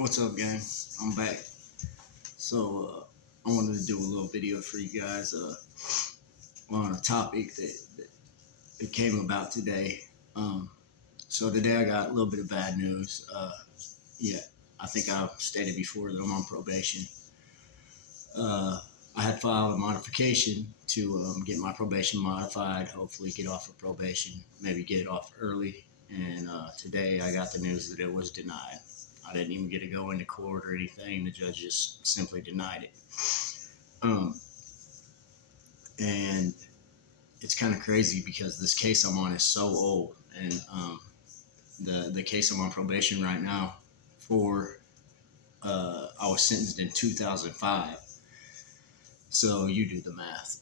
What's up, gang? I'm back. I wanted to do a little video for you guys on a topic that came about today. Today I got a little bit of bad news. Yeah, I think I've stated before that I'm on probation. I had filed a modification to get my probation modified, hopefully get off of probation, maybe get off early. And today I got the news that it was denied. I didn't even get to go into court or anything. The judge just simply denied it. And it's kind of crazy because this case I'm on is so old. And the case I'm on probation right now for, I was sentenced in 2005. So you do the math.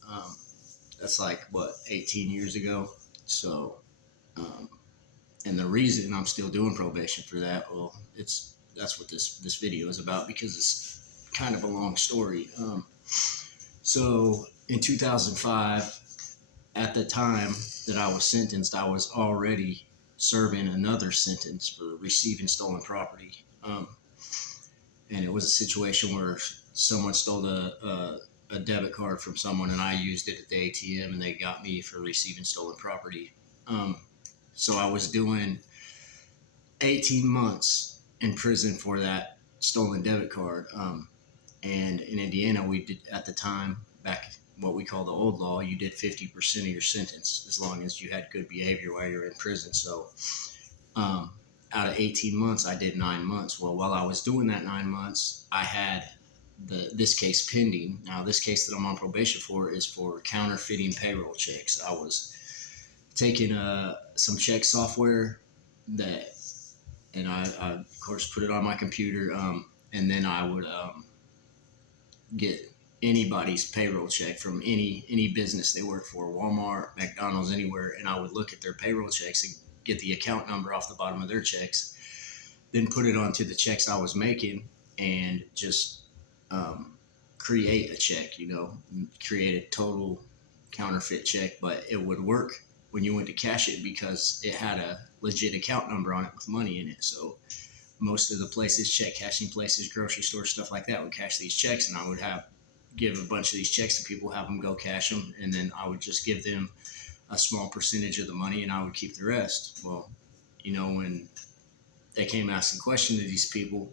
That's like, 18 years ago? So, and the reason I'm still doing probation for that, that's what this video is about, because it's kind of a long story. So in 2005, at the time that I was sentenced, I was already serving another sentence for receiving stolen property. And it was a situation where someone stole a debit card from someone, and I used it at the ATM, and they got me for receiving stolen property. So I was doing 18 months in prison for that stolen debit card. And in Indiana, we did, at the time, back what we call the old law, you did 50% of your sentence as long as you had good behavior while you were in prison. So out of 18 months, I did 9 months. Well, while I was doing that 9 months, I had this case pending. Now, this case that I'm on probation for is for counterfeiting payroll checks. I was taking some check software and I of course put it on my computer, and then I would get anybody's payroll check from any business they work for, Walmart, McDonald's, anywhere, and I would look at their payroll checks and get the account number off the bottom of their checks, then put it onto the checks I was making, and just create a check, create a total counterfeit check. But it would work when you went to cash it because it had a legit account number on it with money in it. So most of the places, check cashing places, grocery stores, stuff like that, would cash these checks, and I would give a bunch of these checks to people, have them go cash them, and then I would just give them a small percentage of the money, and I would keep the rest. Well, when they came asking questions to these people,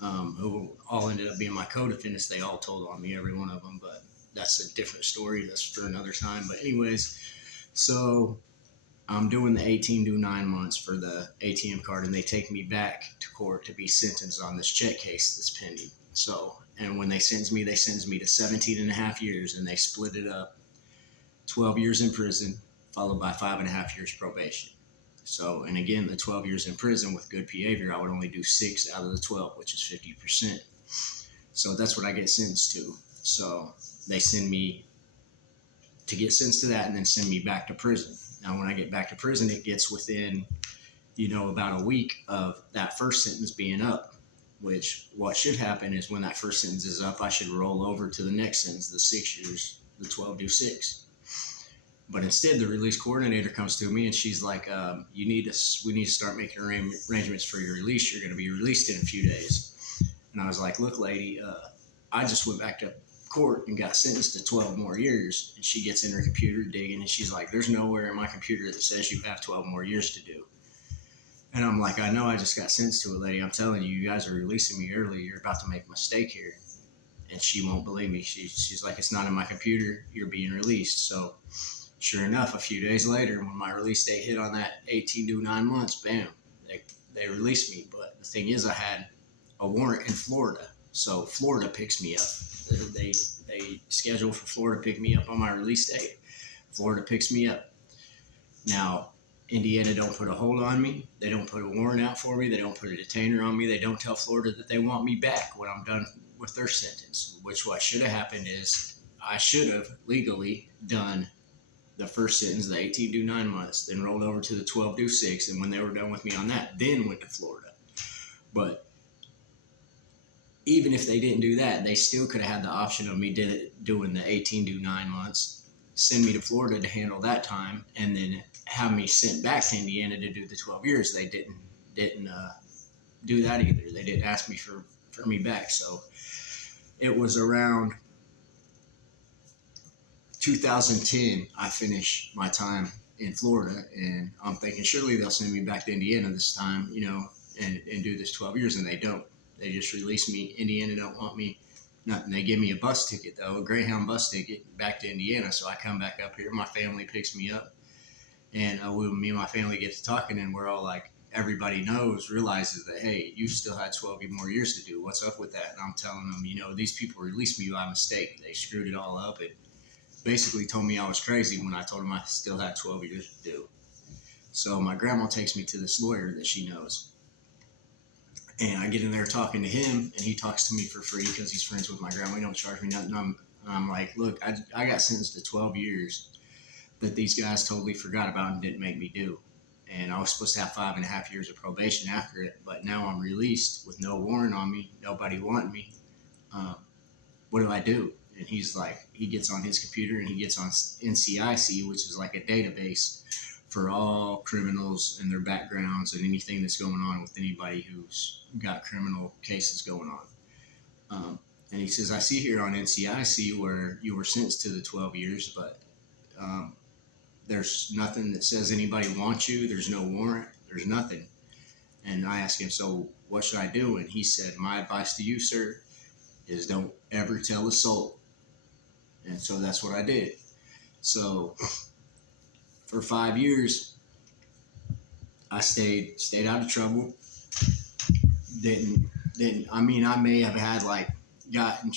who all ended up being my co-defendants, they all told on me, every one of them, but that's a different story. That's for another time. But anyways, so I'm doing the 18 to 9 months for the ATM card, and they take me back to court to be sentenced on this check case that's pending. So, and when they sentence me to 17 and a half years, and they split it up, 12 years in prison, followed by 5.5 years probation. So, and again, the 12 years in prison with good behavior, I would only do 6 out of the 12, which is 50%. So that's what I get sentenced to. So they send me to get sentenced to that, and then send me back to prison. Now, when I get back to prison, it gets within, about a week of that first sentence being up, which what should happen is when that first sentence is up, I should roll over to the next sentence, the 6 years, the 12 to 6. But instead, the release coordinator comes to me, and she's like, we need to start making arrangements for your release. You're going to be released in a few days. And I was like, look, lady, I just went back to court and got sentenced to 12 more years. And she gets in her computer digging, and she's like, there's nowhere in my computer that says you have 12 more years to do. And I'm like, I know, I just got sentenced to it, lady. I'm telling you, you guys are releasing me early. You're about to make a mistake here. And she won't believe me. She's like, it's not in my computer. You're being released. So sure enough, a few days later, when my release date hit on that 18 to 9 months, bam, they released me. But the thing is, I had a warrant in Florida. So Florida picks me up. They schedule for Florida to pick me up on my release date. Florida picks me up. Now, Indiana don't put a hold on me. They don't put a warrant out for me. They don't put a detainer on me. They don't tell Florida that they want me back when I'm done with their sentence, which what should have happened is I should have legally done the first sentence, the 18 to 9 months, then rolled over to the 12 to 6, and when they were done with me on that, then went to Florida. But even if they didn't do that, they still could have had the option of me doing the 18 to 9 months, send me to Florida to handle that time, and then have me sent back to Indiana to do the 12 years. They didn't do that either. They didn't ask me for me back. So it was around 2010 I finished my time in Florida, and I'm thinking surely they'll send me back to Indiana this time, and do this 12 years, and they don't. They just release me. Indiana don't want me. Nothing. They give me a bus ticket though, a Greyhound bus ticket back to Indiana. So I come back up here. My family picks me up, and me and my family get to talking, and we're all like, everybody realizes that, hey, you still had 12 more years to do. What's up with that? And I'm telling them, these people released me by mistake. They screwed it all up and basically told me I was crazy when I told them I still had 12 years to do. So my grandma takes me to this lawyer that she knows. And I get in there talking to him, and he talks to me for free because he's friends with my grandma. He don't charge me nothing. I'm like, look, I got sentenced to 12 years that these guys totally forgot about and didn't make me do. And I was supposed to have 5.5 years of probation after it, but now I'm released with no warrant on me, nobody wanting me. What do I do? And he's like, he gets on his computer and he gets on NCIC, which is like a database for all criminals and their backgrounds and anything that's going on with anybody who's got criminal cases going on. And he says, I see here on NCIC where you were sentenced to the 12 years, but there's nothing that says anybody wants you. There's no warrant. There's nothing. And I asked him, so what should I do? And he said, my advice to you, sir, is don't ever tell a soul. And so that's what I did. So for 5 years, I stayed out of trouble. I may have had gotten,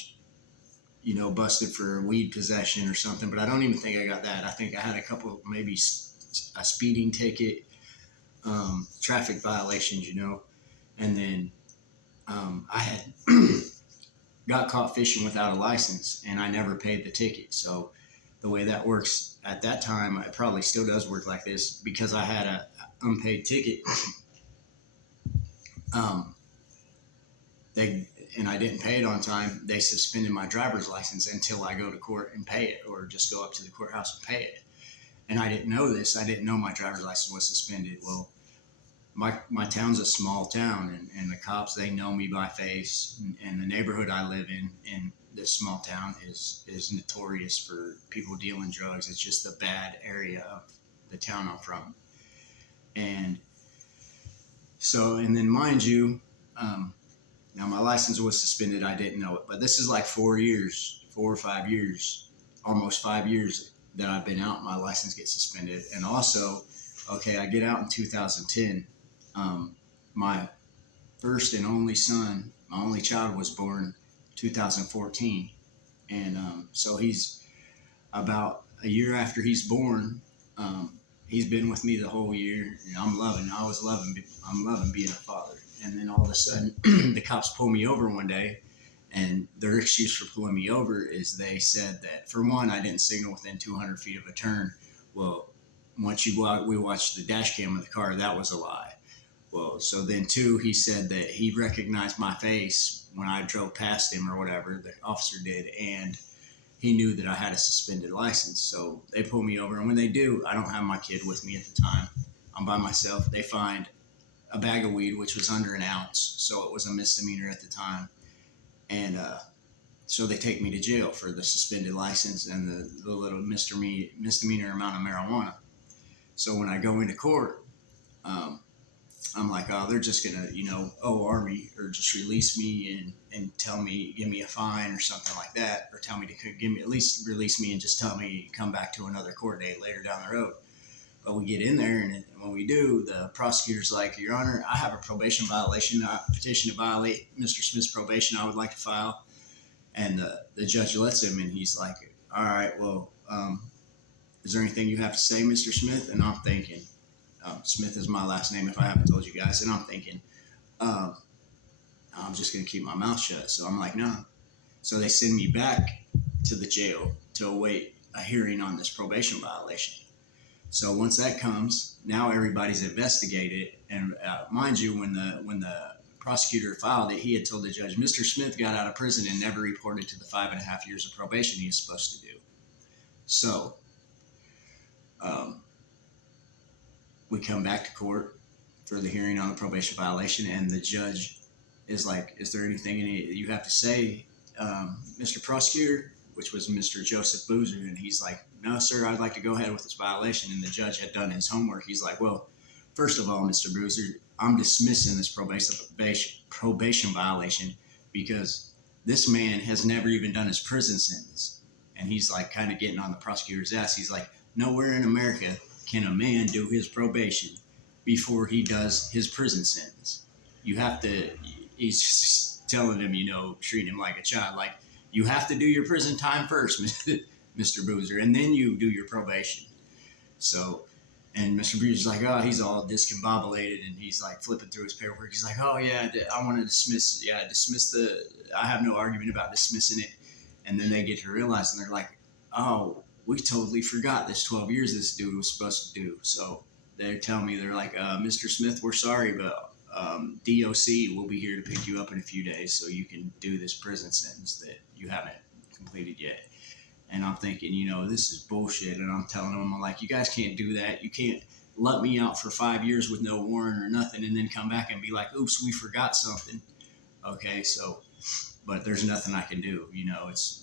busted for weed possession or something, but I don't even think I got that. I think I had a couple, maybe a speeding ticket, traffic violations, and then I had got caught fishing without a license, and I never paid the ticket. So the way that works at that time, it probably still does work like this, because I had a unpaid ticket. And I didn't pay it on time. They suspended my driver's license until I go to court and pay it, or just go up to the courthouse and pay it. And I didn't know this. I didn't know my driver's license was suspended. Well, my town's a small town, and the cops, they know me by face, and the neighborhood I live in this small town is notorious for people dealing drugs. It's just a bad area of the town I'm from. And so, and then mind you, now my license was suspended. I didn't know it, but this is like 4 or 5 years, almost 5 years that I've been out. My license gets suspended. And also, I get out in 2010. My first and only son, my only child, was born 2014. And so he's about a year after he's born. He's been with me the whole year, and I'm loving being a father. And then all of a sudden, the cops pull me over one day, and their excuse for pulling me over is they said that, for one, I didn't signal within 200 feet of a turn. Well, once we watched the dash cam of the car, that was a lie. Well, so then two, he said that he recognized my face when I drove past him or whatever, the officer did, and he knew that I had a suspended license. So they pull me over, and when they do, I don't have my kid with me at the time. I'm by myself. They find a bag of weed, which was under an ounce, so it was a misdemeanor at the time. And so they take me to jail for the suspended license and the little misdemeanor amount of marijuana. So when I go into court, I'm like, oh, they're just gonna, OR me, or just release me and tell me, give me a fine or something like that, or tell me to at least release me and just tell me come back to another court date later down the road. But we get in there, and when we do, the prosecutor's like, Your Honor, I have a probation violation, a petition to violate Mr. Smith's probation I would like to file. And the judge lets him, and he's like, all right, well, is there anything you have to say, Mr. Smith? And I'm thinking, Smith is my last name if I haven't told you guys. And I'm thinking, I'm just going to keep my mouth shut. So I'm like, no. So they send me back to the jail to await a hearing on this probation violation. So once that comes, now everybody's investigated. And mind you, when the prosecutor filed it, he had told the judge, Mr. Smith got out of prison and never reported to the 5.5 years of probation he is supposed to do. So we come back to court for the hearing on the probation violation, and the judge is like, "Is there anything you have to say, Mr. Prosecutor?" Which was Mr. Joseph Boozer, and he's like, "No, sir, I'd like to go ahead with this violation." And the judge had done his homework. He's like, "Well, first of all, Mr. Boozer, I'm dismissing this probation violation because this man has never even done his prison sentence." And he's like kind of getting on the prosecutor's ass. He's like, "Nowhere in America can a man do his probation before he does his prison sentence. You have to," he's just telling him, treating him like a child. Like, "You have to do your prison time first, Mr. Boozer, and then you do your probation." So, and Mr. Boozer's like, oh, he's all discombobulated, and he's like flipping through his paperwork. He's like, "Oh yeah, I want to dismiss I have no argument about dismissing it." And then they get to realize, and they're like, "Oh, we totally forgot this 12 years this dude was supposed to do." So they tell me, they're like, "Mr. Smith, we're sorry, but DOC will be here to pick you up in a few days so you can do this prison sentence that you haven't completed yet." And I'm thinking, this is bullshit. And I'm telling them, I'm like, "You guys can't do that. You can't let me out for 5 years with no warrant or nothing and then come back and be like, oops, we forgot something." Okay, so, but there's nothing I can do.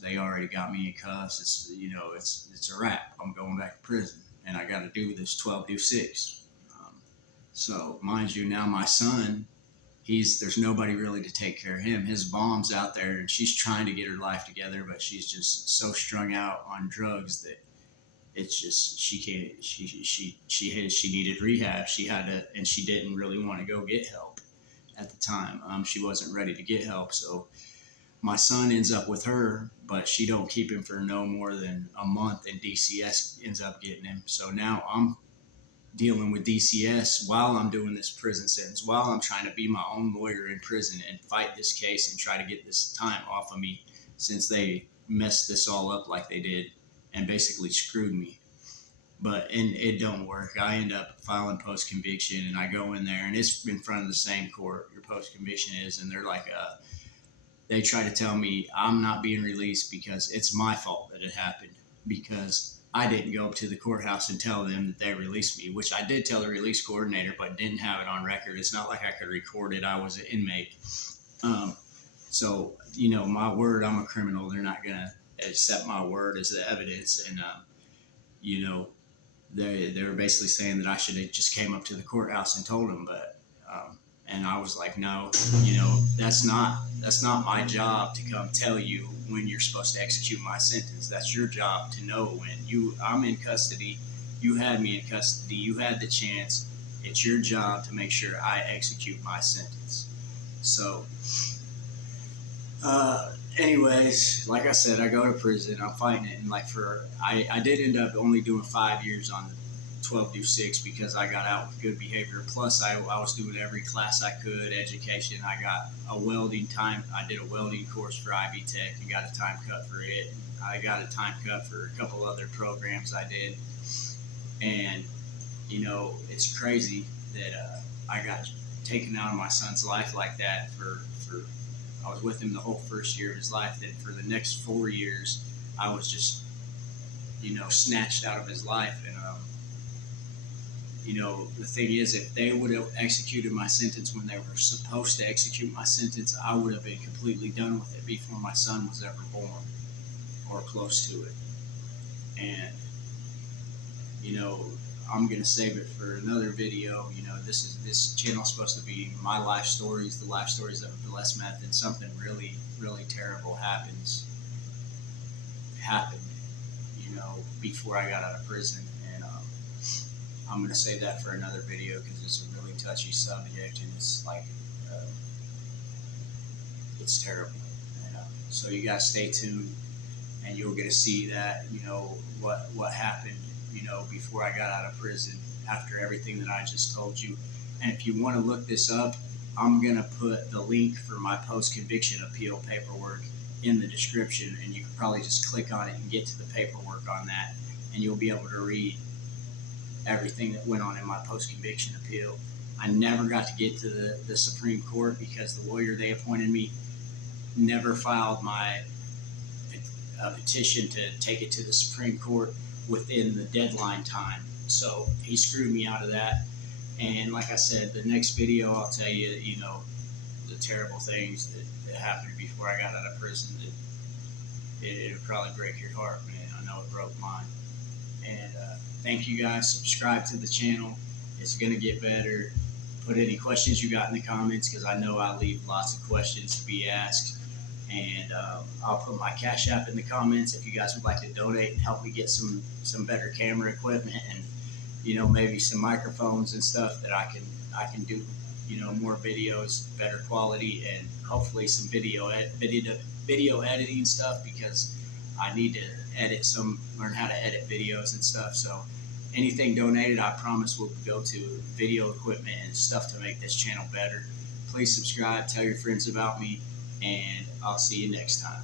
They already got me in cuffs. It's a wrap. I'm going back to prison, and I got to do this 12-6. So mind you, now my son, there's nobody really to take care of him. His mom's out there, and she's trying to get her life together, but she's just so strung out on drugs that it's just, she can't. She needed rehab. She had to, and she didn't really want to go get help at the time. She wasn't ready to get help, so my son ends up with her, but she don't keep him for no more than a month, and DCS ends up getting him. So now I'm dealing with DCS while I'm doing this prison sentence, while I'm trying to be my own lawyer in prison and fight this case and try to get this time off of me, since they messed this all up like they did and basically screwed me. And it don't work. I end up filing post-conviction, and I go in there, and it's in front of the same court your post-conviction is, and they're like, they try to tell me I'm not being released because it's my fault that it happened, because I didn't go up to the courthouse and tell them that they released me, which I did tell the release coordinator, but didn't have it on record. It's not like I could record it. I was an inmate. So, my word, I'm a criminal. They're not going to accept my word as the evidence. And, they were basically saying that I should have just came up to the courthouse and told them, but, and I was like, no, that's not my job to come tell you when you're supposed to execute my sentence. That's your job to know when I'm in custody. You had me in custody. You had the chance. It's your job to make sure I execute my sentence. So, anyways, like I said, I go to prison. I'm fighting it, and I did end up only doing 5 years on the 12-6 because I got out with good behavior. Plus, I was doing every class I could, education. I got a welding time. I did a welding course for Ivy Tech and got a time cut for it. I got a time cut for a couple other programs I did. And, it's crazy that I got taken out of my son's life like that I was with him the whole first year of his life. Then for the next 4 years, I was just, snatched out of his life. And, the thing is, if they would have executed my sentence when they were supposed to execute my sentence, I would have been completely done with it before my son was ever born or close to it. And, I'm going to save it for another video. This channel is supposed to be my life stories, the life stories of a blessed meth, and something really, really terrible happened, before I got out of prison. And I'm going to save that for another video because it's a really touchy subject, and it's it's terrible. And, so you guys stay tuned, and you'll get to see that, what happened, before I got out of prison, after everything that I just told you. And if you want to look this up, I'm going to put the link for my post-conviction appeal paperwork in the description, and you can probably just click on it and get to the paperwork on that, and you'll be able to read everything that went on in my post-conviction appeal. I never got to get to the Supreme Court because the lawyer they appointed me never filed my petition to take it to the Supreme Court within the deadline time. So he screwed me out of that. And like I said, the next video I'll tell you, the terrible things that happened before I got out of prison. It'll probably break your heart, man. I know it broke mine. And thank you guys. Subscribe to the channel. It's gonna get better. Put any questions you got in the comments, because I know I leave lots of questions to be asked. And I'll put my Cash App in the comments if you guys would like to donate and help me get some better camera equipment, and maybe some microphones and stuff that I can do more videos, better quality, and hopefully some video editing stuff, because I need to learn how to edit videos and stuff. So anything donated, I promise, will go to video equipment and stuff to make this channel better. Please subscribe, tell your friends about me, and I'll see you next time.